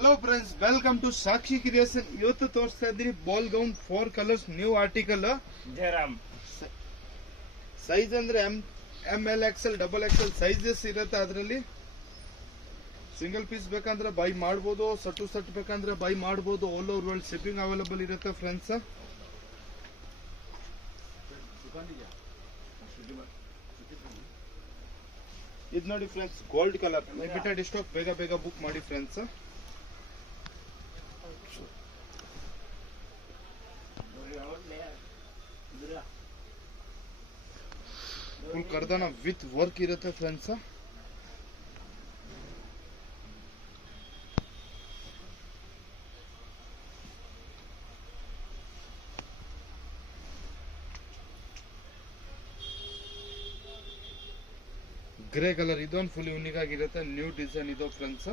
Hello friends, welcome to Sakshi creation. ಇವತ್ತು ತೋರಿಸ್ತಾ ಇದ್ದೀನಿ ball gown 4 colours new article. Size ಅಂದ್ರೆ ML XL XXL ಸೈಜಸ್ ಇರುತ್ತೆ. ಅದರಲ್ಲಿ ಸಿಂಗಲ್ ಪೀಸ್ ಬೇಕಂದ್ರೆ ಬೈ ಮಾಡ್ಬೋದು, ಸೆಟ್ ಬೇಕಂದ್ರೆ ಬೈ ಮಾಡ್ಬೋದು. All over world shipping available ಇರುತ್ತೆ ಫ್ರೆಂಡ್ಸ್. ಇದು ನೋಡಿ friends, gold colour limited stock. ಬೇಗ ಬೇಗ ಬುಕ್ ಮಾಡಿ ಫ್ರೆಂಡ್ಸ್. ಫುಲ್ ಕರ್ದನ ವಿತ್ ವರ್ಕ್ ಇರುತ್ತೆ ಫ್ರೆಂಡ್ಸ್. ಗ್ರೇ ಕಲರ್ ಇದೊಂದು ಫುಲ್ ಯೂನಿಕ್ ಆಗಿರುತ್ತೆ. ನ್ಯೂ ಡಿಸೈನ್ ಇದು ಫ್ರೆಂಡ್ಸ್.